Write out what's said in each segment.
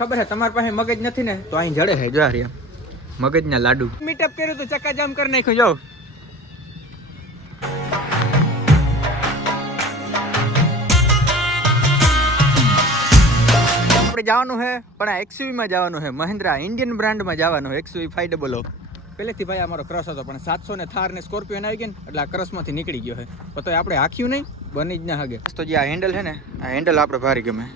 ખબર છે, તમારી પાસે મગજ નથી ને? તો અહીં જડે છે, જો આ મગજના લાડુ. મીટઅપ કર્યું તો ચક્કાજામ કરી નાખ્યું, જો. આપણે જવાનું છે, પણ આ એક્સયુવીમાં જવાનું છે, મહિન્દ્રા ઇન્ડિયન બ્રાન્ડમાં જવાનું એક્સયુવી ફાઈવ ડબલ પહેલેથી ભાઈ અમારો ક્રશ હતો, પણ સાતસો ને થાર ને સ્કોર્પિયો આવી ગયો એટલે આ ક્રશમાંથી નીકળી ગયો છે. તોય આપણે આખ્યું નહીં, બની જ ના હગે. તો જે આ હેન્ડલ છે ને, આ હેન્ડલ આપણે ભારી ગમે.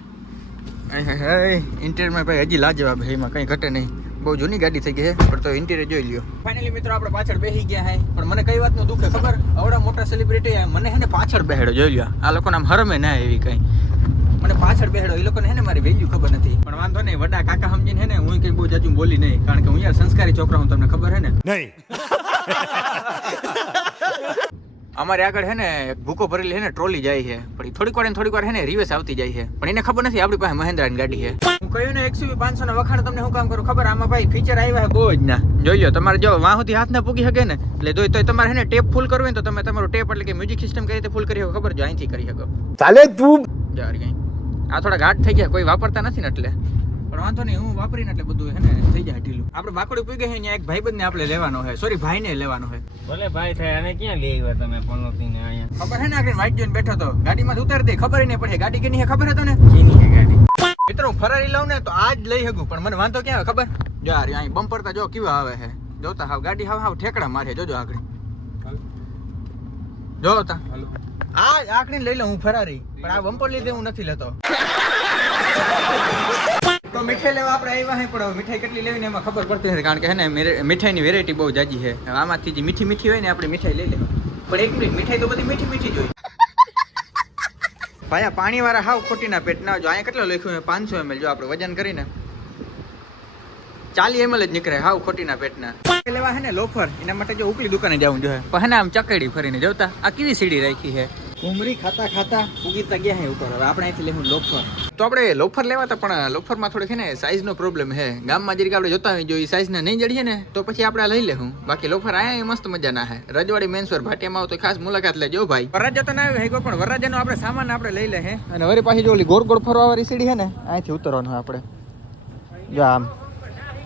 ઇન્ટિરિયરમાં ભાઈ હજી લાજવાબ છે એમાં કંઈ ઘટે નહીં. બહુ જૂની ગાડી થઈ ગઈ છે પણ તો ઇન્ટિરિયર જોઈ લ્યો. ફાઇનલી મિત્રો આપણે પાછળ બેસી ગયા હે. પણ મને કઈ વાતનું દુઃખ ખબર? આવડા મોટા સેલિબ્રિટી મને હે ને પાછળ બેહેડો જોઈ લ્યો. આ લોકોને આમ હરમે ના એવી કઈ. મને પાછળ બેહેડો એ લોકોને હે ને મારી વેલ્યુ ખબર નથી. પણ વાંધો નહીં વડા કાકા સમજીને હે ને હું કઈ બહુ જાજુ બોલી નહીં. કારણ કે હું યાર સંસ્કારી છોકરા હું તમને ખબર હે ને? નહીં. અમારે આગળ હે ને એક ભૂકો ભરેલી હે ને ટ્રોલી જાય છે. પણ થોડીક વાર ને થોડીક વાર હે ને રિવેસ આવતી જાય છે. પણ એને ખબર નથી આપણી પાસે મહેન્દ્રાની ગાડી છે. હું કહ્યું ને એકસો પાંચસો ના વખાણ તમને શું કામ કરું? ખબર આમાં ભાઈ ફીચર આવ્યા છે બહુ જ ના. જોઈ લો તમારે જો વાહુથી હાથ ના પૂગી શકે ને એટલે જોઈ તો તમારે હે ને ટેપ ફૂલ કરવું હોય ને તો તમે તમારું ટેપ એટલે કે મ્યુઝિક સિસ્ટમ કઈ રીતે ફૂલ કરી શકો ખબર? જો અહીંથી કરી શકો. ચાલે તું. આ થોડા ઘાટ થઈ ગયા કોઈ વાપરતા નથી ને એટલે. પણ વાંધો નહીં હું વાપરીને એટલે બધું હે ને થઈ જાય ઢીલું. આપણે બાકડી પી છે અહીંયા એક ભાઈબંધને આપણે લેવાનો છે. સોરી ભાઈને લેવાનો છે. ભલે ભાઈ થાય અને ક્યાં લઈ આવ્યા તમે પનોતી ને અહીંયા? ખબર હે ને આગળ વાઈટ જોઈને બેઠો તો? ગાડીમાં ઉતારી દે ખબર નહીં પડે. ગાડી કેની છે ખબર હતો ને કેની છે ગાડી? મિત્રો હું ફરારી લઉં ને તો આજ લઈ શકું પણ મને વાંધો ક્યાં ખબર? જો યાર અહીં બમ્પર તો જો કેવા આવે છે. જોતા હાવ ગાડી હાવ હાવ ઠેકડા મારે જોજો આગળ. જોતા. આ આકડી લઈ લઉં હું ફરારી પણ આ બમ્પર લીધે હું નથી લેતો. મીઠાઈ લેવા આપણે આવ્યા હે પણ મીઠાઈ કેટલી લેવી ને એમાં ખબર પડતી નથી કારણ કે હે ને મીઠાઈની વેરાયટી બહુ જાજી છે આમાંથી જે મીઠી મીઠી હોય ને આપણે મીઠાઈ લઈ લેવા. પણ એક મિનિટ મીઠાઈ તો બધી મીઠી મીઠી જોઈએ ભાઈ આ પાણી વાળા હાવ ખોટીના પેટ ના જો અહીંયા કેટલો લખ્યું છે પાંચસો એમએલ જો આપણે વજન કરીને. ચાલી એમએલ જ નીકળે હાવ ખોટીના પેટના. લેવા હે ને લોફર એના માટે જો ઉકલી દુકાને જવું જોઈએ પણ હે ને આમ ચકેડી ફરીને જોતા આ કેવી સીડી રાખી છે ઉમરી ખાતા ખાતા ઉગીતા ગયા હે ઉપર. હવે આપણે અહીંથી લેવું લોફર. તો આપણે લોફર લેવા હતા પણ લોફરમાં થોડીક છે ને સાઈઝનો પ્રોબ્લેમ હે. ગામમાં જરીક આપણે જોતા હોય જો એ સાઈઝને નહીં જડીએ ને તો પછી આપણે લઈ લેવું. બાકી લોફર આયા એ મસ્ત મજાના હે. રજવાડી મેન્સવર ભાટિયામાં આવો તો ખાસ મુલાકાત લેજો ભાઈ. વરરાજા તો ના આવે પણ વરરાજાનો આપણે સામાન આપણે લઈ લે હે. અને વળી પાછી જો ઓલી ગોળ ગોળ ફરવા વાળી સીડી છે ને અહીંથી ઉતરવાનું આપણે. જો આમ.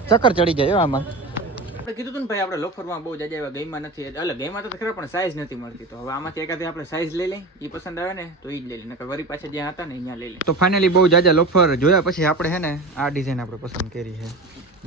ચક્કર ચડી જાય હો આમાં. આપણે કીધું હતું ને ભાઈ આપણે લોફરમાં બહુ જાજા એવા ગેમમાં નથી. એટલે ગેમમાં તો ખરા પણ સાઈઝ નથી મળતી. તો હવે આમાંથી એકાદી આપણે સાઈઝ લઈ લઈ એ પસંદ આવે ને તો એ જ લઈ લઈએ. નકર વરી પાછા જ્યાં હતા ને અહીંયા લઈ લઈએ. તો ફાઇનલી બહુ જાજા લોફર જોયા પછી આપણે હે ને આ ડિઝાઇન આપણે પસંદ કરી છે.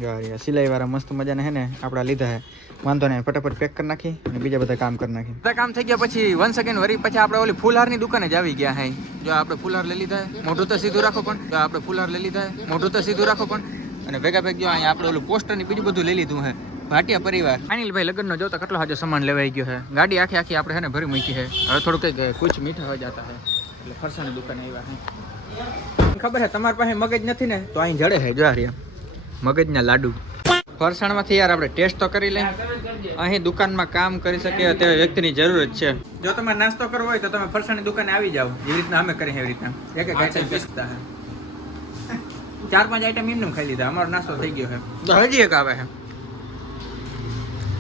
જો આ રહ્યા સિલાઈ વાળા મસ્ત મજાના હે ને આપણા લીધા છે વાંધો નહીં ફટાફટ પેક કરી નાખી અને બીજા બધા કામ કરી નાખી. બધા કામ થઈ ગયા પછી વન સેકન્ડ વરી પછી આપણે ઓલી ફૂલહારની દુકાને જ આવી ગયા હે. જો આપણે ફૂલહાર લઈ લીધા છે. મોઢું તો સીધું રાખો પણ. જો આપણે ફૂલહાર લઈ લીધા છે. મોઢું તો સીધું રાખો પણ. અને ભેગા ભેગ જો અહીંયા આપણે ઓલું પોસ્ટરની બીજું બધું લઈ લીધું હે. ભાટિયા પરિવાર. અનિલભાઈ લગ્નનો જોતા કેટલો હાજો સામાન લેવાઈ ગયો છે? ગાડી આખી આખી આપણે ને ભરી મૂકી છે. હવે થોડું કંઈક કુછ મીઠા હોય જતા હે એટલે ફરસાની દુકાને આવ્યા હે ખબર છે તમારી પાસે મગજ નથી ને તો અહીં જડે છે જો રહ્યા. મગજના લાડુ. ફરસાણમાંથી યાર આપણે ટેસ્ટ તો કરી લઈએ. અહીં દુકાનમાં કામ કરી શકીએ તે વ્યક્તિની જરૂર જ છે. જો તમારે નાસ્તો કરવો હોય તો તમે ફરસાણની દુકાને આવી જાઓ. એવી રીતના અમે કરીએ એવી રીતના. એક એક આઈટમ પીસતા હે ચાર પાંચ આઈટમ એમને ખાઈ લીધા. અમારો નાસ્તો થઈ ગયો છે. તો હજી એક આવે છે.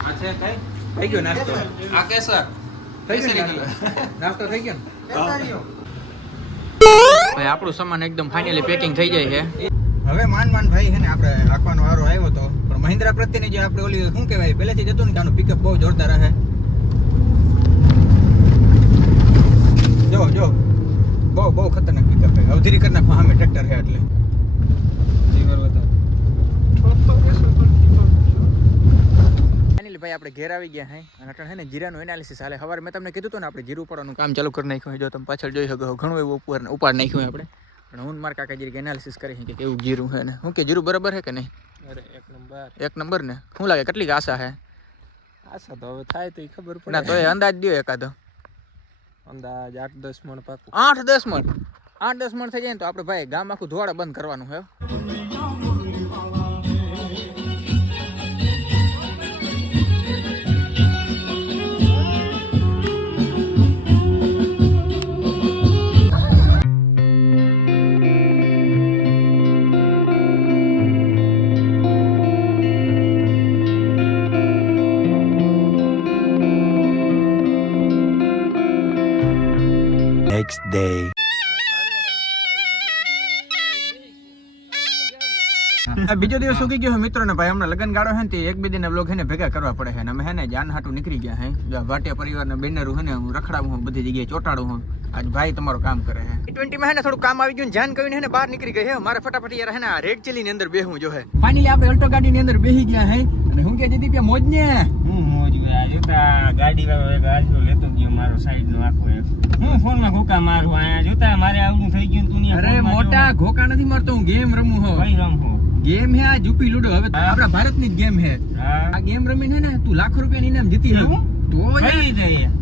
આ છે કઈ થઈ ગયો નાસ્તો? આ કેસર. થઈ ગયો નાસ્તો. થઈ ગયો ભાઈ આપણું સામાન એકદમ ફાઇનલી પેકિંગ થઈ જાય છે. હવે માન માન ભાઈ છે ને આપણે રાખવાનો વારો આવ્યો હતો પણ મહિન્દ્રા પ્રત્યેની જે આપણે ઓલી શું કહેવાય પહેલેથી જતું ને કે આનું પિકઅપ બહુ જોરદાર રહે જો જો. બહુ બહુ ખતરનાક પિકઅપ છે. અવધીરી કરી નાખવા સામે ટ્રેક્ટર છે એટલે. ભાઈ આપણે ઘેર આવી ગયા હે. અને અટણ હે ને જીરાનું એનાલિસિસ હાલે. સવારે મેં તમને કીધું હતું ને આપણે જીરું પડવાનું કામ ચાલુ કરી નાખ્યું. જો તમે પાછળ જોઈ શકો ઘણું એવું ઉપર ઉપાડ નાખ્યું આપણે. પણ હું ને મારા કાકા જીરી એનાલિસિસ કરી કે કેવું જીરું હે ને. હું કે જીરું બરાબર છે કે નહીં? અરે એક નંબર. એક નંબર ને? શું લાગે કેટલી આશા હે? આશા તો હવે થાય તો એ ખબર ના પડે તો એ અંદાજ દો એકાદો. અંદાજ આઠ દસ મણ પાકું. આઠ દસ મણ? આઠ દસ મણ થઈ જાય ને તો આપણે ભાઈ ગામ આખું ધોવાડા બંધ કરવાનું છે બીજો દિવસ શું ગયો મિત્રો ને ભાઈ હમણાં લગન ગાળો હે ને તે એક બે દિન વ્લોગ હે ને ભેગા કરવા પડે છે ને અમે હે ને જાન હાટું નીકળી ગયા હે જો આ ભાટિયા પરિવાર ને બેનરું હે ને હું રખડાવું હું બધી જગ્યાએ ચોટાડું હું આજ ભાઈ તમારું કામ કરે છે. ટ્વેન્ટી માં હે ને થોડું કામ આવી ગયું ને જાન કહીને હે ને બહાર નીકળી ગઈ હે મારે ફટાફટ યાર હે ને રેડ ચીલી ની અંદર બેહવું જો હે ફાઇનલી આપણે અલ્ટો ગાડી ની અંદર બેહી ગયા હે અને હું કે જતી પે મોજ ને હું મોજ આ જોતા ગાડી વાળો એક આલ્યો લેતો ગયો મારો સાઈડ નો આખો એક. હું ફોનમાં ઘોકા મારું આયા જોતા મારે આવડું થઈ ગયું તું ને અરે મોટા ઘોકા નથી મારતો હું ગેમ રમું હો કઈ રમવો ગેમ હે આ જુપી લુડો. હવે. આપણા ભારતની જ ગેમ હે. આ ગેમ રમીને ને તું લાખો રૂપિયાની ઇનામ જીતી લઉં તો?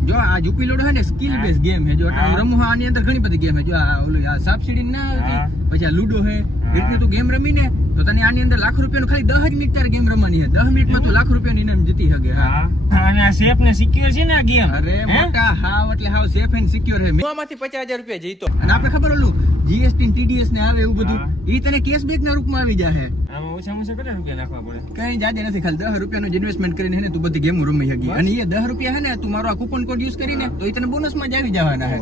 જો આ જુપી લુડો હે ને સ્કિલ બેઝ ગેમ હે. જો રમું આની અંદર ઘણી બધી ગેમ હે. જો આ ઓલું આ સાપ સીડી ના પછી આ લુડો હે. એટલે તું ગેમ રમીને તો તને આની અંદર લાખ રૂપિયાનું ખાલી દહ જ મિનિટ તારે ગેમ રમવાની છે. દહ મિનિટમાં તું લાખ રૂપિયાની ઇનામ જીતી શકે હા. અને આ સેફ ને સિક્યોર છે ને આ ગેમ અરે મોટા હાવ એટલે હાવ સેફ એન્ડ સિક્યોર છે. માંથી પચાસ હજાર રૂપિયા જીતો. અને આપણે ખબર ઓલું જીએસટી ટીડીએસ ને આવે એવું બધું? એ તને કેશબેક ના રૂપમાં આવી જાય આમાં ઓછામાં ઓછા કેટલા રૂપિયા નાખવા પડે? કઈ જાતે નથી ખાલી દસ રૂપિયાનું ઇન્વેસ્ટમેન્ટ કરીને ને તું બધી ગેમો રમી શકી અને એ દસ રૂપિયા હે ને તું મારો આ કૂપન કોડ યુઝ કરીને તો એ તને બોનસમાં જ આવી જવાના હે.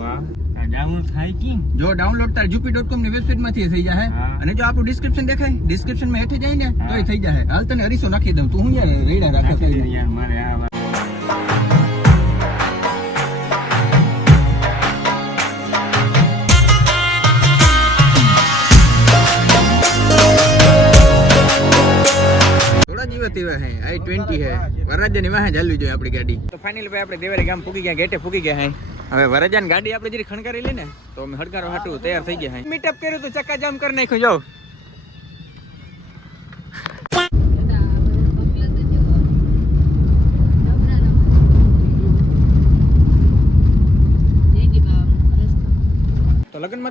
ડાઉનલોડ થાય કેમ? જો ડાઉનલોડ તાર કોમની વેબસાઇટમાંથી થઈ જાય અને જો આપણું ડિસ્ક્રિપ્શન દેખાય ડિસ્ક્રિપ્શનમાં હેઠે જાય ને તો એ થઈ જાય હાલ તને અરીસો નાખી દઉં. તું હું યાર રેડા રાખે યાર મારે આ હે. આઈ ટ્વેન્ટી હે. વરરાજ્યની વાહે ચાલવી જોઈએ આપણી ગાડી. તો ફાઇનલી ભાઈ આપણે દેવારી ગામ ફૂકી ગયા ગેટે ફૂકી ગયા હે. હવે વરજાન ગાડી આપણે જે ખણકારી લઈને તો અમે હડકારો હાટું તૈયાર થઈ ગયા મીટઅપ કર્યું તો ચક્કા જામ કરી નાખ્યું જાઓ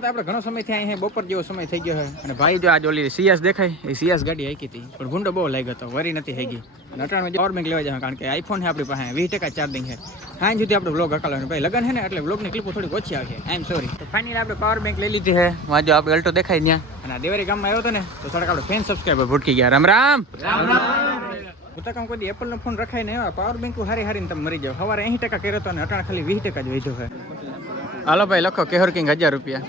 આપણે ઘણો સમય થયા અહીં બપોર જેવો સમય થઈ ગયો હોય અને ભાઈ જો આજ ઓલી સિયાસ દેખાય એ સિયાસ ગાડી હાકી હતી. પણ ગુંડો બહુ લાગ્યો હતો વરી નથી હાકી. અને અટાણું પાવર બેંક લેવા જાય કારણ કે આઈફોન છે આપણી પાસે વીસ ટકા ચાર્જિંગ છે હા સુધી આપણે બ્લોગ હકાલવાનું. ભાઈ લગન છે ને એટલે બ્લોગની ક્લિપો થોડીક ઓછી આવે છે આઈ એમ સોરી તો ફાઇનલ આપણે પાવર બેંક લઈ લીધી છે વાં જો આપણે અલ્ટો દેખાય ત્યાં અને આ દેવારી ગામમાં આવ્યો હતો ને તો થોડાક આપણે ફેન સબસ્ક્રાઈબર ભૂટકી ગયા. રામ રામ! હું તો કામ કોઈ એપલ નો ફોન રખાય ને પાવર બેંક હારી હારીને તમે મરી જાવ સવારે એસી ટકા કર્યો હતો અને અટાણ ખાલી વીસ ટકા જ વધ્યો છે હાલો ભાઈ, લખો, કેહર કિંગ હજાર રૂપિયા.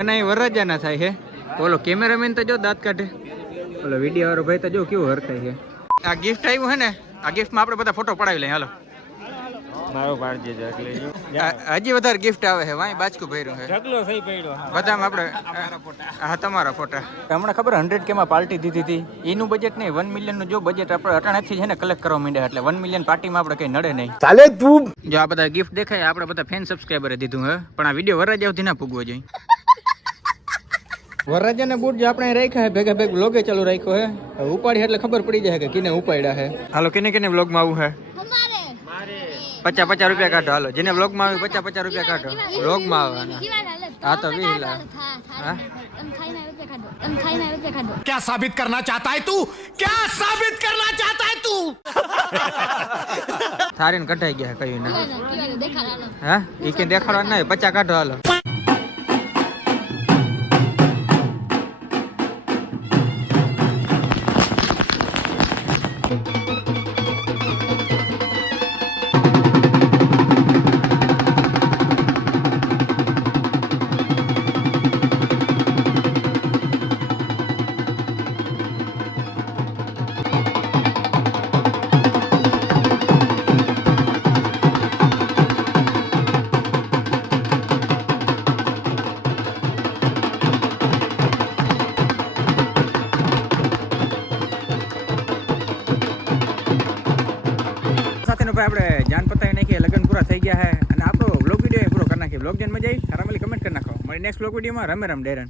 અને એ વરરાજા થાય છે ઓલો કેમેરામેન તો જો દાંત કાઢે. ઓલો વીડિયો વાળો ભાઈ તો જો કેવું હરખાય છે ગિફ્ટ આવ્યું છે આ ગિફ્ટમાં આપણે બધા ફોટો પડાવી લઈએ, હાલો. મારો પાડજે જરાક લેજો હજી વધારે ગિફ્ટ આવે છે વાંય બાચકું ભર્યું છે. ઢગલો થઈ પડ્યો બધામાં આપણે હા તમારા ફોટા. હમણાં ખબર હંડ્રેડ કેમાં પાર્ટી દીધી હતી. એનું બજેટ નહીં વન મિલિયનનું જો બજેટ આપણે અટાણાથી છે ને કલેક્ટ કરવા માંડ્યા એટલે વન મિલિયન પાર્ટીમાં આપણે કંઈ નડે નહીં. ચાલે તું. જો આ બધા ગિફ્ટ દેખાય આપણે બધા ફેન સબસ્ક્રાઈબરે દીધું હે પણ આ વીડિયો વરરાજા સુધી ના પૂગવો જોઈએ. વરરાજાના બૂટ જે આપણે રાખ્યા હે ભેગા ભેગ બ્લોગે ચાલુ રાખ્યો હે ઉપાડી એટલે ખબર પડી જાય કે કિને ઉપાડ્યા હે હાલો કિને કિને બ્લોગમાં આવું હે પચાસ પચાસ રૂપિયા કાઢો હાલો જેને વ્લોગમાં આવ્યું પચાસ પચાસ રૂપિયા કાઢો વ્લોગમાં આવવાના હા તો વીસ લાખ હા क्या साबित करना चाहता है तू क्या साबित करना चाहता है तू થારીને કઢાઈ ગયા કયું ના હા એ કે દેખાડવા નહીં પચાસ કાઢો હાલો બ્લોગ જન મજા આવી સારા મળી કમેન્ટ કરી નાખો. મળી નેક્સ્ટ બ્લોગ વિડીયોમાં રમે રમ ડેરન.